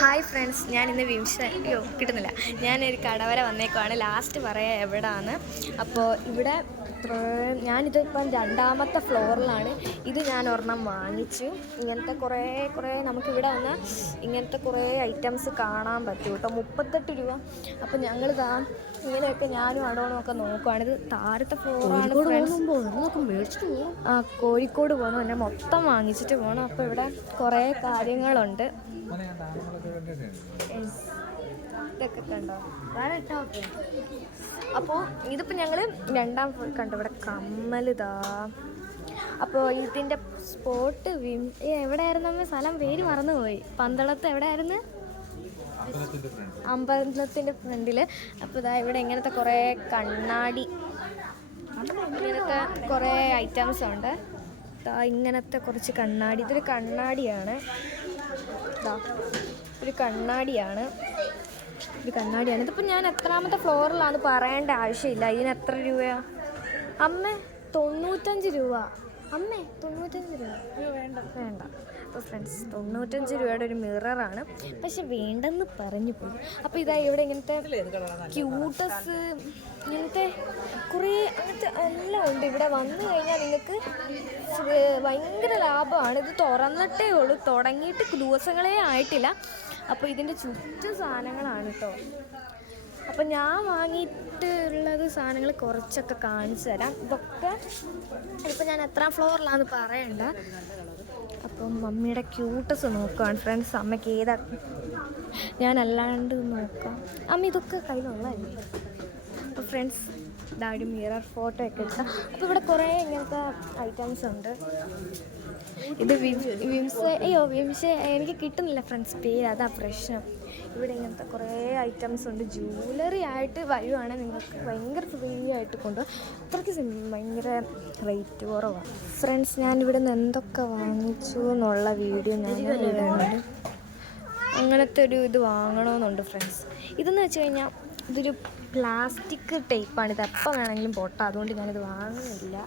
Hi friends, ഞാൻ ഇന്ന് കിട്ടുന്നില്ല. ഞാനൊരു കടവര വന്നേക്കുവാണ്. ലാസ്റ്റ് പറയാം എവിടെയാണ്. അപ്പോൾ ഇവിടെ ഞാനിതിപ്പം രണ്ടാമത്തെ ഫ്ലോറിലാണ്. ഇത് ഞാൻ ഒരെണ്ണം വാങ്ങിച്ചു. ഇങ്ങനത്തെ കുറേ നമുക്കിവിടെ വന്നാൽ ഇങ്ങനത്തെ കുറേ ഐറ്റംസ് കാണാൻ പറ്റും കേട്ടോ. 38 രൂപ. അപ്പോൾ ഞങ്ങളിതാ ഇങ്ങനെയൊക്കെ ഞാനും അടോണമൊക്കെ നോക്കുവാണ്. ഇത് താഴത്തെ ഫ്ലോറാണ്. കോഴിക്കോട് പോകണം, എന്നെ മൊത്തം വാങ്ങിച്ചിട്ട് പോകണം. അപ്പോൾ ഇവിടെ കുറേ കാര്യങ്ങളുണ്ട്. ഇതൊക്കെ കണ്ടോ? അപ്പോൾ ഇതിപ്പോൾ ഞങ്ങൾ രണ്ടാം കണ്ടു. ഇവിടെ കമ്മലിതാ. അപ്പോൾ ഇതിൻ്റെ സ്പോട്ട് എവിടെയായിരുന്നു? നമ്മൾ സ്ഥലം പേര് മറന്നുപോയി. പന്തളത്ത് എവിടെയായിരുന്നു? അമ്പലത്തിൻ്റെ ഫ്രണ്ടിൽ. അപ്പോൾ ഇതാ ഇവിടെ ഇങ്ങനത്തെ കുറേ കണ്ണാടി, ഇങ്ങനത്തെ കുറേ ഐറ്റംസ് ഉണ്ട്. ഇങ്ങനത്തെ കുറച്ച് കണ്ണാടി. ഇതൊരു കണ്ണാടിയാണ്. ഒരു കണ്ണാടിയാണ്. ഇതിപ്പോൾ ഞാൻ എത്രാമത്തെ ഫ്ലോറിലാണെന്ന് പറയേണ്ട ആവശ്യമില്ല. ഇതിന് എത്ര രൂപയാണ് അമ്മ? 95 രൂപ. അമ്മേ 95 രൂപ വേണ്ട. അപ്പോൾ ഫ്രണ്ട്സ്, 95 രൂപയുടെ ഒരു മിററാണ്. പക്ഷെ വേണ്ടെന്ന് പറഞ്ഞു പോയി. അപ്പോൾ ഇതാ ഇവിടെ ഇങ്ങനത്തെ ക്യൂട്ടസ്, ഇങ്ങനത്തെ കുറേ അങ്ങനത്തെ എല്ലാം ഉണ്ട്. ഇവിടെ വന്നു കഴിഞ്ഞാൽ നിങ്ങൾക്ക് ഭയങ്കര ലാഭമാണ്. ഇത് തുറന്നിട്ടേ ഉള്ളൂ, തുടങ്ങിയിട്ട് ദിവസങ്ങളേ ആയിട്ടില്ല. അപ്പോൾ ഇതിൻ്റെ ചുറ്റും സാധനങ്ങളാണ് കേട്ടോ. അപ്പം ഞാൻ വാങ്ങിയിട്ടുള്ളത് സാധനങ്ങൾ കുറച്ചൊക്കെ കാണിച്ചു തരാം. ഇപ്പം ഞാൻ എത്രാം ഫ്ലോറിലാന്ന് പറയണ്ട. അപ്പം മമ്മിയുടെ ക്യൂട്ടസ് നോക്കുകയാണ് ഫ്രണ്ട്സ്. അമ്മയ്ക്ക് ഏതാ, ഞാൻ അല്ലാണ്ട് നോക്കാം. അമ്മ ഇതൊക്കെ കയ്യിലുള്ളതല്ലേ. അപ്പോൾ ഫ്രണ്ട്സ്, ഇതാ ഒരു മിറർ ഫോട്ടോ ഒക്കെ എടുക്കാം. അപ്പോൾ ഇവിടെ കുറേ ഇങ്ങനത്തെ ഐറ്റംസ് ഉണ്ട്. ഇത് വിംസ് എനിക്ക് കിട്ടുന്നില്ല ഫ്രണ്ട്സ് പേര്, അതാ പ്രശ്നം. ഇവിടെ ഇങ്ങനത്തെ കുറേ ഐറ്റംസ് ഉണ്ട്. ജ്വല്ലറി ആയിട്ട് വരുവാണെങ്കിൽ നിങ്ങൾക്ക് ഭയങ്കര ഫ്രീ ആയിട്ട് കൊണ്ടുപോകും. അത്രയ്ക്ക് ഭയങ്കര റേറ്റ് കുറവാണ് ഫ്രണ്ട്സ്. ഞാനിവിടെ നിന്ന് എന്തൊക്കെ വാങ്ങിച്ചു എന്നുള്ള വീഡിയോ ഞാൻ ഇടുന്നുണ്ട്. അങ്ങനത്തെ ഒരു ഇത് വാങ്ങണമെന്നുണ്ട് ഫ്രണ്ട്സ്. ഇതെന്ന് വെച്ച് കഴിഞ്ഞാൽ ഇതൊരു പ്ലാസ്റ്റിക് ടൈപ്പാണ്. ഇത് എപ്പോൾ വേണമെങ്കിലും പൊട്ടാം. അതുകൊണ്ട് ഞാനിത് വാങ്ങുന്നില്ല.